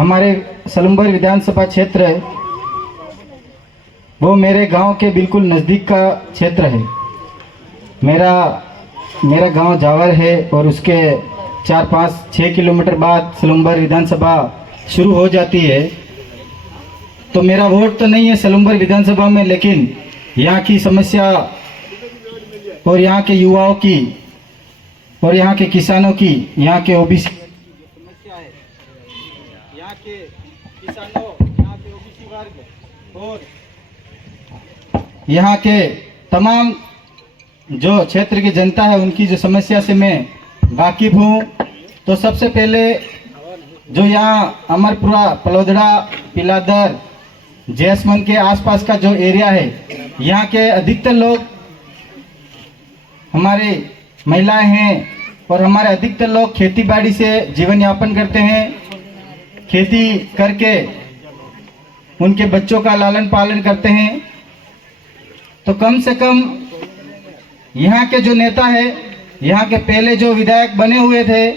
हमारे सलूमबर विधानसभा क्षेत्र है वो मेरे गांव के बिल्कुल नज़दीक का क्षेत्र है। मेरा गांव जावर है और उसके 4-5-6 किलोमीटर बाद सलूमबर विधानसभा शुरू हो जाती है। तो मेरा वोट तो नहीं है सलूमबर विधानसभा में, लेकिन यहाँ की समस्या और यहाँ के युवाओं की और यहाँ के किसानों की, यहाँ के ओबीसी समस्या है, यहाँ के किसानों, यहाँ के ओबीसी वर्ग और यहाँ के तमाम जो क्षेत्र की जनता है उनकी जो समस्या से मैं वाकिफ हूँ। तो सबसे पहले जो यहाँ अमरपुरा, पलोदड़ा, पिलादर, जैसमन के आसपास का जो एरिया है, यहाँ के अधिकतर लोग हमारे महिलाएं हैं और हमारे अधिकतर लोग खेती बाड़ी से जीवन यापन करते हैं। खेती करके उनके बच्चों का लालन पालन करते हैं। तो कम से कम यहाँ के जो नेता है, यहाँ के पहले जो विधायक बने हुए थे,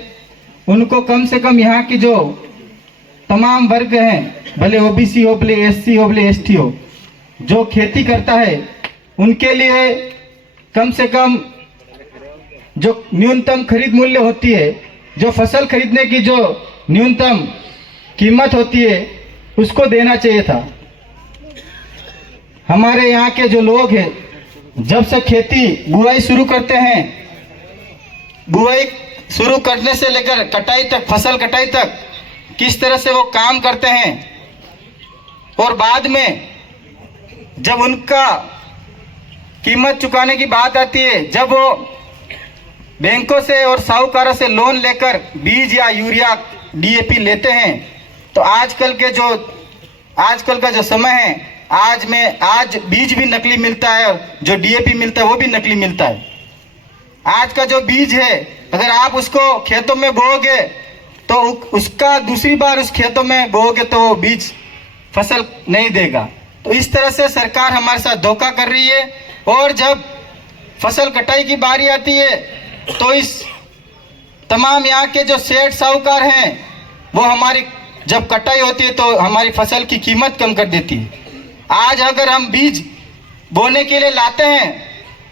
उनको कम से कम यहाँ की जो तमाम वर्ग हैं, भले ओबीसी हो, भले एससी हो, भले एसटी हो, जो खेती करता है उनके लिए कम से कम जो न्यूनतम खरीद मूल्य होती है, जो फसल खरीदने की जो न्यूनतम कीमत होती है, उसको देना चाहिए था। हमारे यहाँ के जो लोग हैं, जब से खेती बुआई शुरू करते हैं, बुआई शुरू करने से लेकर कटाई तक, फसल कटाई तक किस तरह से वो काम करते हैं, और बाद में जब उनका कीमत चुकाने की बात आती है, जब वो बैंकों से और साहूकारों से लोन लेकर बीज या यूरिया, डीएपी लेते हैं, तो आजकल का जो समय है, आज बीज भी नकली मिलता है और जो डीएपी मिलता है वो भी नकली मिलता है। आज का जो बीज है, अगर आप उसको खेतों में बोओगे तो उसका दूसरी बार उस खेतों में बोओगे तो वो बीज फसल नहीं देगा। तो इस तरह से सरकार हमारे साथ धोखा कर रही है। और जब फसल कटाई की बारी आती है तो इस तमाम यहाँ के जो सेठ साहूकार हैं, वो हमारी जब कटाई होती है तो हमारी फसल की कीमत कम कर देती है। आज अगर हम बीज बोने के लिए लाते हैं,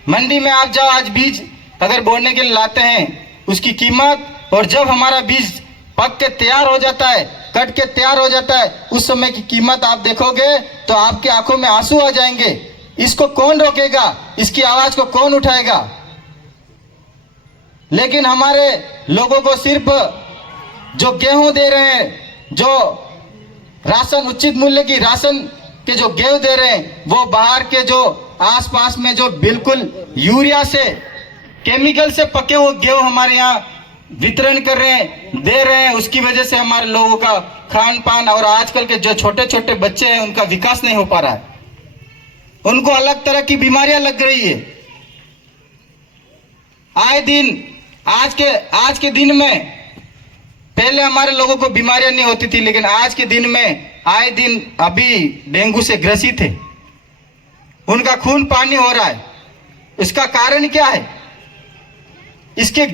मंडी में आप जाओ, आज बीज अगर बोने के लिए लाते हैं उसकी कीमत, और जब हमारा बीज पक के तैयार हो जाता है, कट के तैयार हो जाता है, उस समय की कीमत आप देखोगे तो आपकी आंखों में आंसू आ जाएंगे। इसको कौन रोकेगा? इसकी आवाज को कौन उठाएगा? लेकिन हमारे लोगों को सिर्फ जो गेहूं दे रहे हैं, जो राशन, उचित मूल्य की राशन के जो गेहूं दे रहे हैं, वो बाहर के जो आसपास में जो बिल्कुल यूरिया से, केमिकल से पके हुए गेहूं हमारे यहाँ वितरण कर रहे हैं, दे रहे हैं। उसकी वजह से हमारे लोगों का खान पान और आजकल के जो छोटे छोटे बच्चे हैं उनका विकास नहीं हो पा रहा है, उनको अलग तरह की बीमारियां लग रही है। आए दिन आज के दिन में, पहले हमारे लोगों को बीमारियां नहीं होती थी, लेकिन आज के दिन में आए दिन अभी डेंगू से ग्रसित है, उनका खून पानी हो रहा है। इसका कारण क्या है? इसकी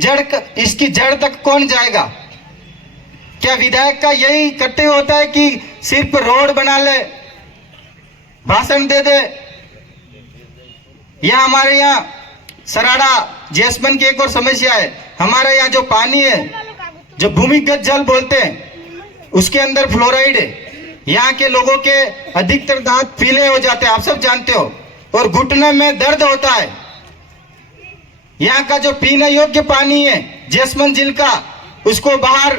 जड़ तक कौन जाएगा? क्या विधायक का यही कर्तव्य होता है कि सिर्फ रोड बना ले, भाषण दे दे? या हमारे यहाँ सराड़ा, जैसमन की एक और समस्या है। हमारे यहाँ जो पानी है, जो भूमिगत जल बोलते हैं, उसके अंदर फ्लोराइड है। यहाँ के लोगों के अधिकतर दांत पीले हो जाते हैं, आप सब जानते हो, और घुटने में दर्द होता है। यहाँ का जो पीने योग्य पानी है जैसमन झील का, उसको बाहर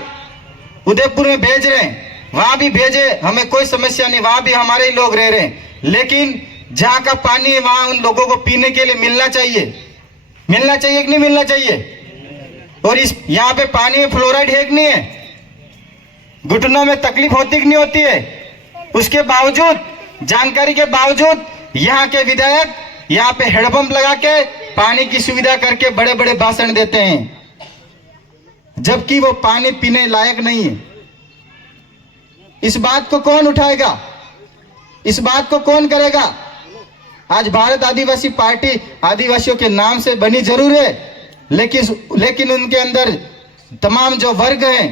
उदयपुर में भेज रहे हैं, वहां भी भेजे, हमें कोई समस्या नहीं, वहां भी हमारे ही लोग रह रहे हैं। लेकिन जहाँ का पानी है वहां उन लोगों को पीने के लिए मिलना चाहिए कि नहीं मिलना चाहिए? और इस यहाँ पे पानी में फ्लोराइड है कि नहीं है? घुटनों में तकलीफ होती कि नहीं होती है? उसके बावजूद, जानकारी के बावजूद यहाँ के विधायक यहाँ पे हेडपंप लगा के पानी की सुविधा करके बड़े बड़े भाषण देते हैं, जबकि वो पानी पीने लायक नहीं है। इस बात को कौन उठाएगा? इस बात को कौन करेगा? आज भारत आदिवासी पार्टी आदिवासियों के नाम से बनी जरूर है, लेकिन उनके अंदर तमाम जो वर्ग हैं,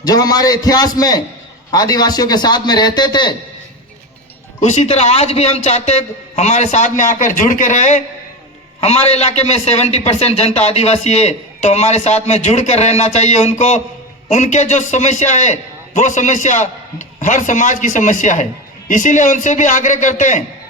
जो हमारे इतिहास में आदिवासियों के साथ में रहते थे, उसी तरह आज भी हम चाहते हमारे साथ में आकर जुड़ के रहे। हमारे इलाके में 70% जनता आदिवासी है, तो हमारे साथ में जुड़ कर रहना चाहिए उनको। उनके जो समस्या है वो समस्या हर समाज की समस्या है, इसीलिए उनसे भी आग्रह करते हैं,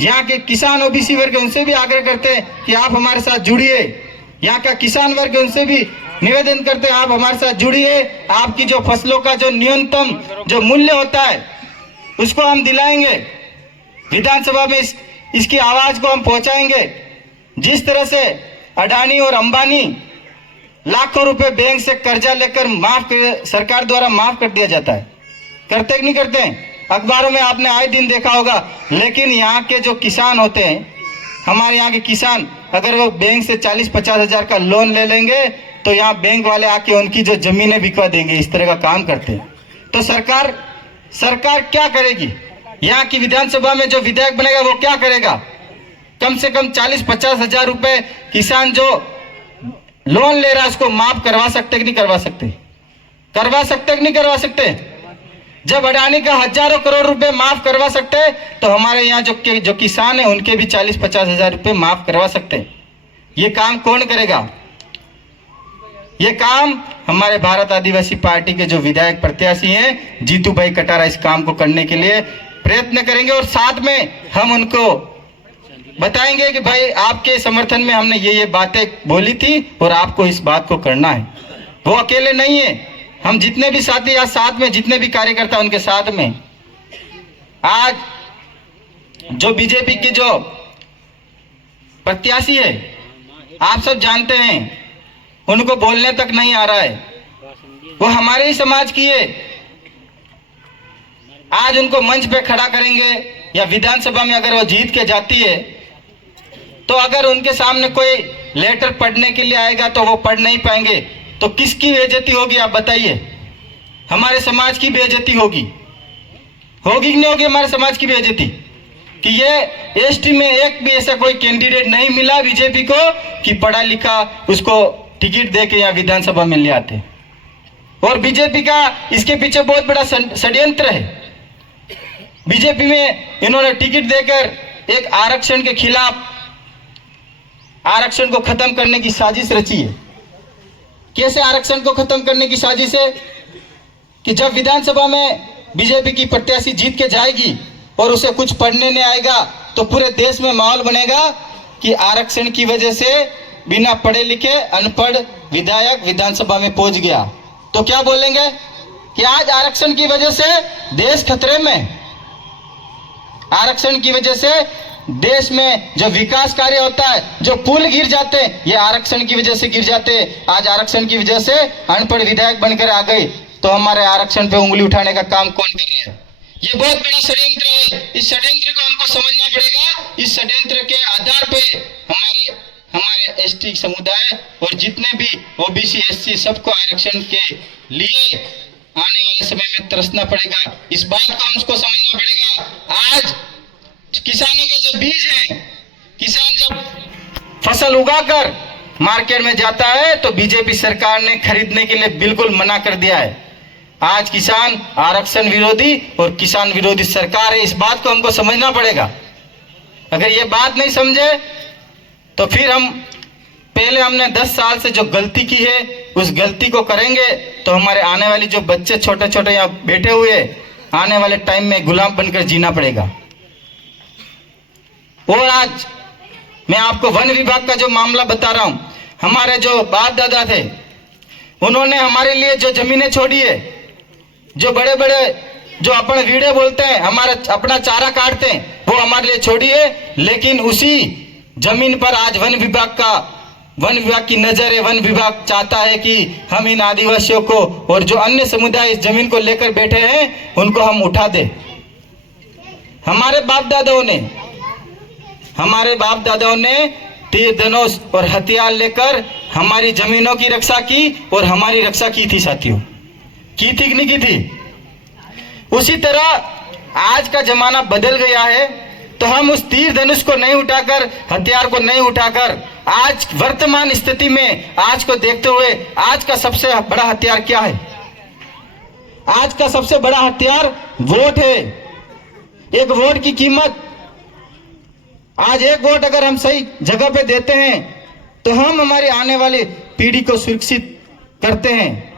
यहाँ के किसान ओबीसी वर्ग उनसे भी आग्रह करते हैं कि आप हमारे साथ जुड़िए। यहाँ का किसान वर्ग उनसे भी निवेदन करते हैं, आप हमारे साथ जुड़िए। आपकी जो फसलों का जो न्यूनतम जो मूल्य होता है उसको हम दिलाएंगे। विधानसभा में इसकी आवाज को हम पहुंचाएंगे। जिस तरह से अडानी और अंबानी लाखों रुपए बैंक से कर्जा लेकर सरकार द्वारा माफ कर दिया जाता है, करते कि नहीं करते हैं? अखबारों में आपने आए दिन देखा होगा। लेकिन यहाँ के जो किसान होते हैं, हमारे यहाँ के किसान, अगर वो बैंक से 40-50 हजार का लोन ले लेंगे तो यहाँ बैंक वाले आके उनकी जो जमीनें बिकवा देंगे। इस तरह का काम करते हैं। तो सरकार क्या करेगी? यहाँ की विधानसभा में जो विधायक बनेगा वो क्या करेगा? कम से कम 40-50 हजार रुपए किसान जो लोन ले रहा है उसको माफ करवा सकते कि नहीं करवा सकते? करवा सकते कि नहीं करवा सकते? जब अडानी का हजारों करोड़ रुपए माफ करवा सकते हैं, तो हमारे यहाँ जो किसान है उनके भी 40-50 हजार रुपए माफ करवा सकते हैं। ये काम कौन करेगा? ये काम हमारे भारत आदिवासी पार्टी के जो विधायक प्रत्याशी हैं जीतू भाई कटारा इस काम को करने के लिए प्रयत्न करेंगे। और साथ में हम उनको बताएंगे कि भाई आपके समर्थन में हमने ये बातें बोली थी और आपको इस बात को करना है। वो अकेले नहीं है, हम जितने भी साथी आज साथ में, जितने भी कार्यकर्ता उनके साथ में। आज जो बीजेपी के जो प्रत्याशी है आप सब जानते हैं, उनको बोलने तक नहीं आ रहा है, वो हमारे ही समाज की है। आज उनको मंच पे खड़ा करेंगे या विधानसभा में अगर वो जीत के जाती है तो अगर उनके सामने कोई लेटर पढ़ने के लिए आएगा तो वो पढ़ नहीं पाएंगे, तो किसकी बेइज्जती होगी आप बताइए? हमारे समाज की बेइज्जती होगी कि नहीं होगी? हमारे समाज की बेइज्जती कि ये एसटी में एक भी ऐसा कोई कैंडिडेट नहीं मिला बीजेपी को कि पढ़ा लिखा उसको टिकट दे के यहाँ विधानसभा में ले आते। और बीजेपी का इसके पीछे बहुत बड़ा षड्यंत्र है। बीजेपी में इन्होंने टिकट देकर एक आरक्षण के खिलाफ, आरक्षण को खत्म करने की साजिश रची है। कैसे आरक्षण को खत्म करने की साजिश है कि जब विधानसभा में बीजेपी की प्रत्याशी जीत के जाएगी और उसे कुछ पढ़ने नहीं आएगा तो पूरे देश में माहौल बनेगा कि आरक्षण की वजह से बिना पढ़े लिखे अनपढ़ विधायक विधानसभा में पहुंच गया। तो क्या बोलेंगे कि आज आरक्षण की वजह से देश खतरे में, आरक्षण की वजह से देश में जो विकास कार्य होता है, जो पुल गिर जाते हैं, ये आरक्षण की वजह से गिर जाते हैं। आज आरक्षण की वजह से अनपढ़ विधायक बनकर आ गए, तो हमारे आरक्षण पे उंगली उठाने का काम कौन कर रहा है? ये बहुत बड़ा षड्यंत्र है। इस षड्यंत्र को हमको समझना पड़ेगा। इस षड्यंत्र के आधार पे हमारे एसटी समुदाय और जितने भी ओबीसी एससी सबको आरक्षण के लिए आने वाले समय में तरसना पड़ेगा। इस बात को हमको समझना पड़ेगा। आज किसानों का जो बीज है, किसान जब फसल उगाकर मार्केट में जाता है तो बीजेपी सरकार ने खरीदने के लिए बिल्कुल मना कर दिया है। आज किसान आरक्षण विरोधी और किसान विरोधी सरकार है। इस बात को हमको समझना पड़ेगा। अगर ये बात नहीं समझे तो फिर हमने 10 साल से जो गलती की है उस गलती को करेंगे तो हमारे आने वाली जो बच्चे छोटे छोटे यहाँ बैठे हुए, आने वाले टाइम में गुलाम बनकर जीना पड़ेगा। और आज मैं आपको वन विभाग का जो मामला बता रहा हूं, हमारे जो बाप दादा थे उन्होंने हमारे लिए जो जमीनें छोड़ी है, जो बड़े बड़े जो अपन वीड़े बोलते हैं, हमारा अपना चारा काटते हैं, वो हमारे लिए छोड़ी है। लेकिन उसी जमीन पर आज वन विभाग की नजर है। वन विभाग चाहता है कि हम इन आदिवासियों को और जो अन्य समुदाय इस जमीन को लेकर बैठे हैं उनको हम उठा दें। हमारे बाप दादाओं ने तीर धनुष और हथियार लेकर हमारी जमीनों की रक्षा की और हमारी रक्षा की थी साथियों, की थी कि नहीं की थी? उसी तरह आज का जमाना बदल गया है, तो हम उस तीर धनुष को नहीं उठाकर, हथियार को नहीं उठाकर, आज वर्तमान स्थिति में आज को देखते हुए आज का सबसे बड़ा हथियार क्या है? आज का सबसे बड़ा हथियार वोट है। एक वोट की कीमत, आज एक वोट अगर हम सही जगह पे देते हैं तो हम हमारी आने वाली पीढ़ी को सुरक्षित करते हैं।